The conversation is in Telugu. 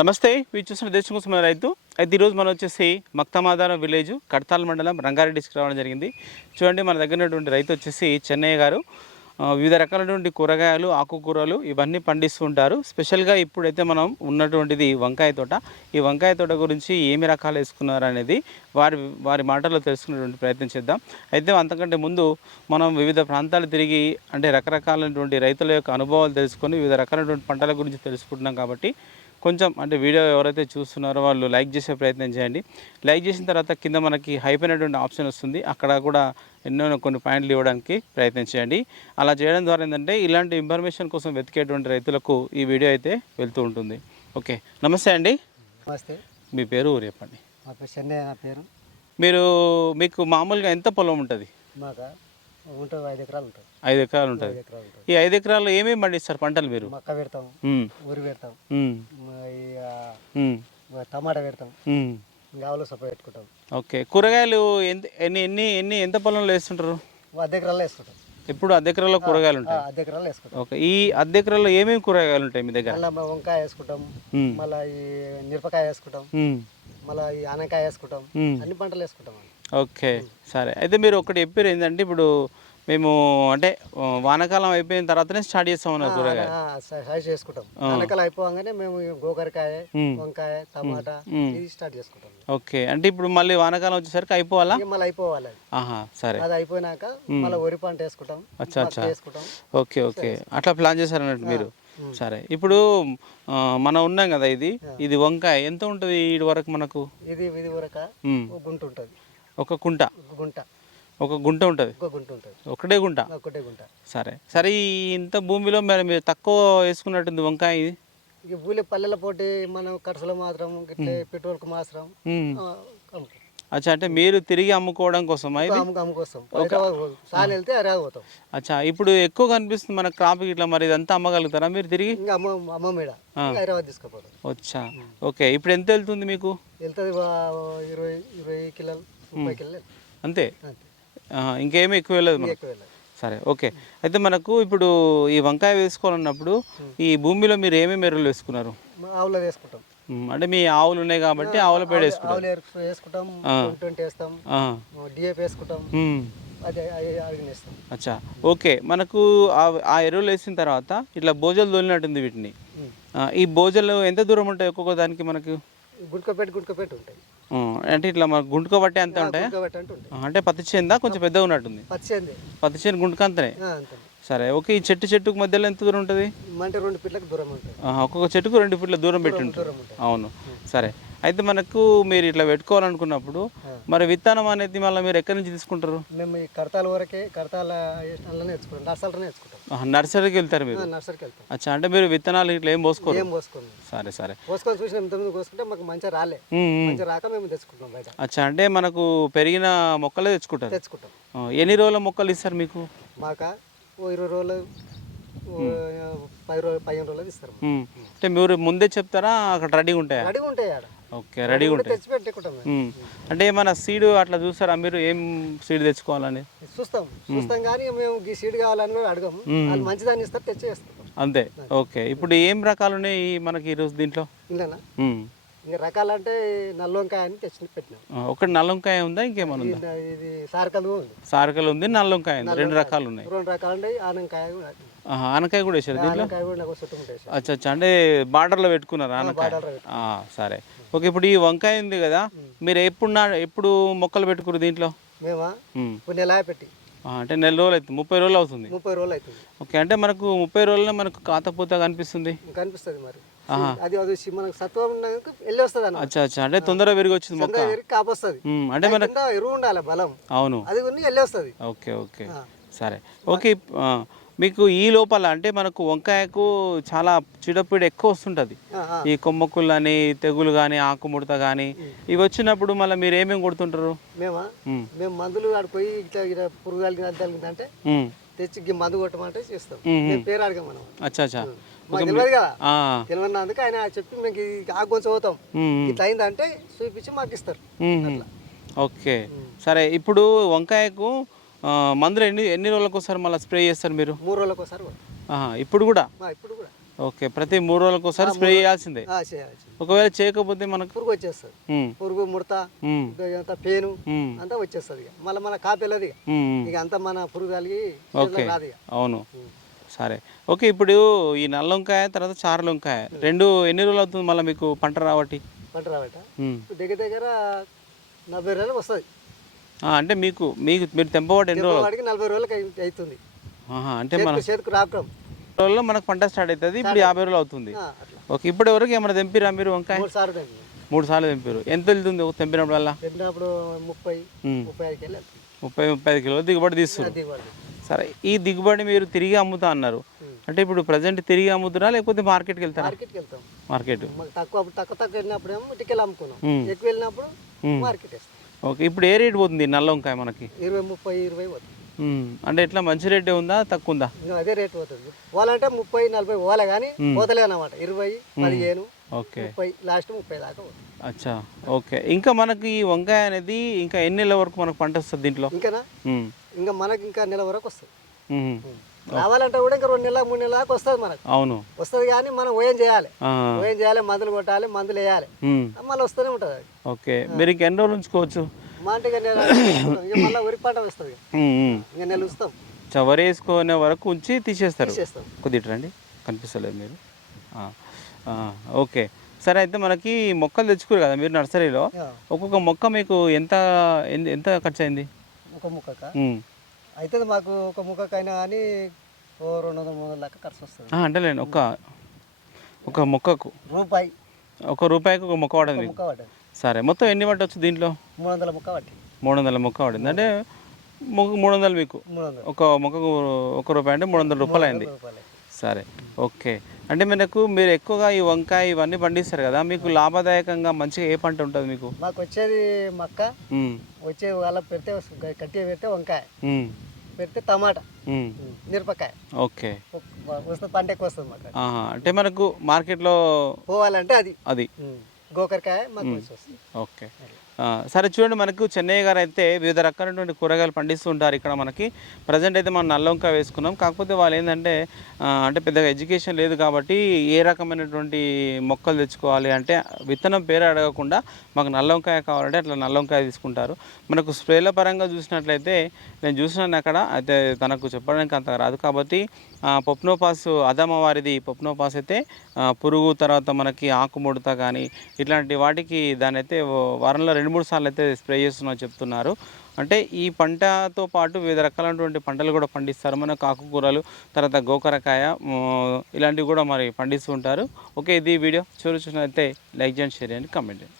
నమస్తే, మీరు చూసిన దేశం కోసం మన రైతు. అయితే ఈరోజు మనం వచ్చేసి మక్తమాదారం విలేజ్ కడతాల్ మండలం రంగారెడ్డి డిస్ట్రిక్ట్ రావడం జరిగింది. చూడండి, మన దగ్గర ఉన్నటువంటి రైతు వచ్చేసి చెన్నయ్య గారు వివిధ రకాలైనటువంటి కూరగాయలు, ఆకుకూరలు ఇవన్నీ పండిస్తూ ఉంటారు. స్పెషల్గా ఇప్పుడైతే మనం ఉన్నటువంటిది వంకాయ తోట. ఈ వంకాయ తోట గురించి ఏమి రకాలు వేసుకున్నారు అనేది వారి మాటల్లో తెలుసుకునేటువంటి ప్రయత్నం చేద్దాం. అయితే అంతకంటే ముందు మనం వివిధ ప్రాంతాలు తిరిగి అంటే రకరకాలైనటువంటి రైతుల యొక్క అనుభవాలు తెలుసుకొని వివిధ రకాలైనటువంటి పంటల గురించి తెలుసుకుంటున్నాం. కాబట్టి కొంచెం అంటే వీడియో ఎవరైతే చూస్తున్నారో వాళ్ళు లైక్ చేసే ప్రయత్నం చేయండి. లైక్ చేసిన తర్వాత కింద మనకి హైప్ అయినటువంటి ఆప్షన్ వస్తుంది, అక్కడ కూడా ఎన్నో కొన్ని పాయింట్లు ఇవ్వడానికి ప్రయత్నం చేయండి. అలా చేయడం ద్వారా ఏంటంటే ఇలాంటి ఇన్ఫర్మేషన్ కోసం వెతికేటువంటి రైతులకు ఈ వీడియో అయితే వెళ్తూ ఉంటుంది. ఓకే, నమస్తే అండి. నమస్తే. మీ పేరు ఊరు చెప్పండి. మా పేరు చెన్నయ్య. నా పేరు. మీకు మామూలుగా ఎంత పొలం ఉంటుంది? మాకు ఉంటుంది 5 ఎకరాలు ఉంటుంది. 5 ఎకరాలు ఉంటుంది. ఈ 5 ఎకరాల్లో ఏమేమి పండిస్తారు పంటలు మీరు? మక్క పెడతాం, ఊరి పెడతాం, టమాటా పెడతాం, ఆవులు సొప్ప పెట్టుకుంటాం. ఓకే, కూరగాయలు ఎంత పొలంలో వేస్తుంటారు? 10 ఎకరాల్లో వేసుకుంటాం. ఎప్పుడు 10 ఎకరాల్లో కూరగాయలు ఉంటాయి? 10 ఎకరాల్లో వేసుకుంటాం. ఓకే, ఈ 10 ఎకరాల్లో ఏమేమి కూరగాయలు ఉంటాయి మీ దగ్గర? మళ్ళీ వంకాయ వేసుకుంటాం, మళ్ళీ ఈ మిరపకాయ వేసుకుంటాం, మళ్ళీ ఈ ఆనకాయ వేసుకుంటాం, అన్ని పంటలు వేసుకుంటాం. ఓకే, సరే. అయితే మీరు ఒకటి చెప్పారు ఏంటంటే ఇప్పుడు మేము అంటే వానాకాలం అయిపోయిన తర్వాతనే స్టార్ట్ చేస్తామన్నారు కూరగాయ చేసుకుంటాం. వానాకాలం అయిపోగానే మేము గోకరకాయ, వంకాయ, టమాటా ఇది స్టార్ట్ చేసుకుంటాం. ఓకే, అంటే ఇప్పుడు మళ్ళీ వానాకాలం వచ్చేసరికి అయిపోవాలా? మళ్ళీ అయిపోవాలి. సరే, అది అయిపోయినాక మళ్ళీ వరి పంట వేసుకుంటాం. వేసుకుంటాం. ఓకే ఓకే, అట్లా ప్లాన్ చేశారు అన్నట్టు మీరు. సరే, ఇప్పుడు మనం ఉన్నాం కదా, ఇది వంకాయ ఎంత ఉంటుంది ఇటు వరకు మనకు? ఇది వరకు గుంట ఉంటుంది. ఒక గుంట ఉంటుంది. ఒకటే గుంట. సరే సరే, ఇంత భూమిలో మీరు తక్కువ వేసుకున్నట్టుంది వంకాయ. ఊళ్ళో పల్లెల పోటీ మనం కరసలో మాత్రం పెట్రోల్కి మాత్రం. అచ్చా, అంటే మీరు తిరిగి అమ్ముకోవడం కోసం? అచ్చా, ఇప్పుడు ఎక్కువ కనిపిస్తుంది మన క్రాప్ ఇట్లా, మరి ఇదంతా అమ్మగలుగుతారా మీరు తిరిగి? వచ్చా, ఓకే. ఇప్పుడు ఎంత వెళ్తుంది మీకు? వెళ్తుంది 20 కిలోలు, 30 కిలోలు అంతే. ఇంకేమీ ఎక్కువ వెళ్ళదు మనకు. సరే, ఓకే. అయితే మనకు ఇప్పుడు ఈ వంకాయ వేసుకోవాలన్నప్పుడు ఈ భూమిలో మీరు ఏమేమి ఎరువులు వేసుకున్నారు? ఆవులు వేసుకుంటాం. అంటే మీ ఆవులు ఉన్నాయి కాబట్టి ఆవుల పేడ వేసుకుంటాం. అచ్చా, ఓకే. మనకు ఆ ఎరువులు వేసిన తర్వాత ఇట్లా బోజలు తోలినట్టుంది వీటిని. ఈ బోజలు ఎంత దూరం ఉంటాయి ఒక్కొక్క దానికి మనకు? గుంటకపెట్టు ఉంటాయి. అంటే ఇట్లా మన గుంటుక బట్టి అంతే ఉంటాయి. అంటే పత్తి చేనుదా కొంచెం పెద్దగా ఉన్నట్టుంది? పత్తి చేను గుంటుక అంతనే. సరే, ఓకే. ఈ చెట్టుకు మధ్యలో ఎంత దూరం ఉంటుంది? 2 ఫీట్లకు దూరం ఉంటుంది. ఒక్కొక్క చెట్టుకు 2 ఫీట్ల దూరం పెట్టి ఉంటుంది. అవును, సరే. అయితే మనకు మీరు ఇట్లా పెట్టుకోవాలనుకున్నప్పుడు మరి విత్తనం అనేది మళ్ళీ మీరు ఎక్కడి నుంచి తీసుకుంటారు? మేము ఈ కడతాల వరకే నర్సరీకి వెళ్తారు మీరు? అచ్చా, అంటే మీరు విత్తనాలు ఇట్లా ఏం పోసుకోరు? సరే సరే, పోసుకొని మాకు మంచిగా రాలే, రాక మేము తెచ్చుకుంటాం బయట. అచ్చా, అంటే మనకు పెరిగిన మొక్కలే తెచ్చుకుంటారు. ఎన్ని రోజుల మొక్కలు ఇస్తారు మీకు? మాకు 20 రోజులు, 15 రోజులు ఇస్తారు. అంటే మీరు ముందే చెప్తారా అక్కడ రెడీగా ఉంటాయా? రెడీగా ఉంటాయి. ఓకే, రెడీగా ఉంటాయి. అంటే ఏమైనా సీడ్ అట్లా చూస్తారా మీరు? ఏం సీడ్ తెచ్చుకోవాలని చూస్తాం కానీ మేము ఈ సీడ్ కావాలని అడగము. మంచిదాన్ని ఇస్తారు, తెచ్చేస్తాం అంతే. ఓకే, ఇప్పుడు ఏం రకాలు ఉన్నాయి మనకి ఈరోజు దీంట్లో? ఇంకా రకాలంటే నల్ల వంకాయ అని తెచ్చి పెట్టినాం. ఒకటి నల్ల వంకాయ ఉందా, ఇంకేమైనా ఉందా? ఇది సారకలు ఉంది, నల్ల వంకాయ ఉంది, 2 రకాలు ఉన్నాయి. 2 రకాలు ఉన్నాయి. ఆనకాయ కూడా వేసారు దీంట్లో? అచ్చా అచ్చా, అంటే బార్డర్లో పెట్టుకున్నారు ఆనకాయ. సరే, ఓకే. ఇప్పుడు ఈ వంకాయ ఉంది కదా, మీరు ఎప్పుడు మొక్కలు పెట్టుకున్నారు దీంట్లో? నెల పెట్టి. అంటే నెల రోజులు అవుతుంది, 30 రోజులు అవుతుంది. 30 రోజులు అవుతుంది. ఓకే, అంటే మనకు 30 రోజుల్లో మనకు కాతపూత కనిపిస్తుంది. మరి అది మనకు సత్వం వెళ్ళి వస్తుంది. అచ్చా అచ్చా, అంటే తొందరగా పెరిగి వచ్చింది మొక్క, కాపొస్తుంది. అంటే మనకు ఎరువు ఉండాలి, బలం. అవును, అది వెళ్ళి వస్తుంది. ఓకే ఓకే, సరే. ఓకే, మీకు ఈ లోపల అంటే మనకు వంకాయకు చాలా చీడపీడ ఎక్కువ వస్తుంటుంది. ఈ కొమ్మక్కులు కానీ, తెగులు కానీ, ఆకుముడత కానీ ఇవి వచ్చినప్పుడు మళ్ళీ మీరు ఏమేమి కొడుతుంటారు? మేము మందులు ఆడిపోయి ఇట్లా పురుగు అంటే తెచ్చి మందు కొట్టమంటే చేస్తాం. పేరు అడగ మనం. అచ్చా అచ్చా, తెలియదు కదా, తెలియనందుకు ఆయన చెప్పి మీకు ఆకు కొంచెం అవుతాం, ఇట్లా అయిందంటే చూపించి మాకు ఇస్తారు. ఓకే, సరే. ఇప్పుడు వంకాయకు మందులు ఎన్ని రోజులకు ఒకసారి మళ్ళీ స్ప్రే చేస్తారు మీరు? 3 రోజులకు ఒకసారి. ఇప్పుడు కూడా? ఓకే, ప్రతి 3 రోజులకు ఒకసారి స్ప్రే చేయాల్సిందే. చేయాల్సి. ఒకవేళ చేయకపోతే మనకు పురుగు వచ్చేస్తుంది, పురుగు ముడత అంతా పేను అంతా వచ్చేస్తుంది. ఇక మళ్ళీ మన కాపేలది ఇక అంతా మన పురుగు కలిగి రాదు. అవును, సరే. ఓకే, ఇప్పుడు ఈ నల్ల వంకాయ తర్వాత చారల వంకాయ రెండు ఎన్ని రోజులు అవుతుంది మళ్ళీ మీకు పంట రావట్టి? పంట రావట దగ్గర దగ్గర 40 రోజులకు వస్తుంది. అంటే మీకు మీరు తెంపబడి ఎన్ని రోజులు? 40 రోజులకు అవుతుంది. అంటే మన చేతికి రాకం రోజుల్లో మనకు పంట స్టార్ట్ అవుతుంది. ఇప్పుడు 50 రోజులు అవుతుంది. ఓకే, ఇప్పటి వరకు ఏమైనా తెంపిరా మీరు వంకాయ? 3 సార్లు 3 సార్లు తెంపారు. ఎంత వెళ్తుంది తెంపినప్పుడల్లా? తెంపినప్పుడు 30-35 కిలోలు దిగుబడి తీస్తారు. సరే, ఈ దిగుబడి మీరు తిరిగి అమ్ముతా అన్నారు. అంటే ఇప్పుడు ప్రజెంట్ తిరిగి అమ్ముతున్నా లేకపోతే మార్కెట్కి వెళ్తారా? మార్కెట్కి వెళ్తాం. మార్కెట్ తక్కువ వెళ్ళినప్పుడు ఏమో ఇటుకెళ్ళి అమ్ముకున్నాం, ఎక్కువ వెళ్ళినప్పుడు మార్కెట్ వేస్తాం. ఓకే, ఇప్పుడు ఏ రేట్ పోతుంది నల్ల వంకాయ మనకి? 20-30-20 పోతుంది. అంటే ఎట్లా మంచి రేటే ఉందా తక్కువ ఉందా? అదే రేట్ పోతుంది. పోవాలంటే 30-40 పోవాలి, కానీ పోతలే అన్నమాట. 20-15 ఓకే 30 లాస్ట్ 30 దాకా పోతుంది. అచ్చా, ఓకే. ఇంకా మనకి ఈ వంకాయ అనేది ఇంకా ఎన్ని నెలల వరకు మనకు పంట వస్తుంది దీంట్లో? ఇంకా మనకి ఇంకా నెల వరకు వస్తుంది. రావాలంటే కూడా ఇంకా 2 నెలల 3 నెలల దాకా వస్తుంది మనకు. అవును, వస్తుంది. కానీ మనం ఓయం చేయాలి, మందులు కొట్టాలి, మందులు వేయాలి, మళ్ళీ వస్తూనే ఉంటుంది. ఓకే, మీరు ఇంకా ఎన్ని రోజులు ఉంచుకోవచ్చు? మా అంటే మళ్ళీ వరి పంట వస్తుంది, ఇంకా నెల ఉంచుతాం. వరి వేసుకునే వరకు ఉంచి తీసేస్తారు. కొద్దిగా రండి, కనిపిస్తలేదు మీరు. ఓకే, సరే. అయితే మనకి మొక్కలు తెచ్చుకోరు కదా మీరు నర్సరీలో, ఒక్కొక్క మొక్క మీకు ఎంత ఎంత ఖర్చు అయింది? ఒక మొక్క అయితే మాకు ఒక మొక్కకైనా కానీ 200-300 దాకా ఖర్చు వస్తుంది. అంటే లేండి, ఒక మొక్కకు రూపాయి, రూపాయికి ఒక మొక్క పడింది. సరే, మొత్తం ఎన్ని పట్టవచ్చు దీంట్లో? 300 మొక్క పట్టి. 300 మొక్క పడింది. అంటే 300 మీకు ఒక మొక్కకు ₹1 అంటే 300 రూపాయలు అయింది. సరే, ఓకే. అంటే మీరు ఎక్కువగా ఈ వంకాయ ఇవన్నీ పండిస్తారు కదా, మీకు లాభదాయకంగా మంచిగా ఏ పంట ఉంటుంది మీకు? మాకు వచ్చేది మక్క, వచ్చే వాళ్ళ పెడితే కట్టి పెడితే వంకాయ, పెడితే టమాటా, మిరపకాయ. ఓకే, వస్తుంది, పంట ఎక్కువ వస్తుంది మాకు. అంటే మనకు మార్కెట్లో పోవాలంటే అది గోకరకాయ మాకు వస్తుంది. ఓకే, సరే. చూడండి, మనకు చెన్నయ్య గారు అయితే వివిధ రకాలైనటువంటి కూరగాయలు పండిస్తూ ఉంటారు. ఇక్కడ మనకి ప్రజెంట్ అయితే మనం నల్ల వంకాయ వేసుకున్నాం. కాకపోతే వాళ్ళు ఏంటంటే అంటే పెద్దగా ఎడ్యుకేషన్ లేదు కాబట్టి ఏ రకమైనటువంటి మొక్కలు తెచ్చుకోవాలి అంటే విత్తనం పేరు అడగకుండా మాకు నల్ల వంకాయ కావాలంటే అట్లా నల్ల వంకాయ తీసుకుంటారు. మనకు స్ప్రేల పరంగా చూసినట్లయితే నేను చూసినాను అక్కడ, అయితే తనకు చెప్పడానికి అంత రాదు కాబట్టి పొప్నోపాస్ అదమ్మ వారిది పొప్నోపాస్ అయితే పురుగు తర్వాత మనకి ఆకుముడత కానీ ఇట్లాంటి వాటికి దాని అయితే వారంలో 2-3 సార్లు అయితే స్ప్రే చేస్తున్నా చెప్తున్నారు. అంటే ఈ పంటతో పాటు వివిధ రకాలైనటువంటి పంటలు కూడా పండిస్తారు. మనకు ఆకుకూరలు తర్వాత గోకరకాయ ఇలాంటివి కూడా మరి పండిస్తూ ఉంటారు. ఓకే, ఇది వీడియో చూసినట్లయితే లైక్ చేయండి, షేర్ చేయండి, కామెంట్ చేయండి.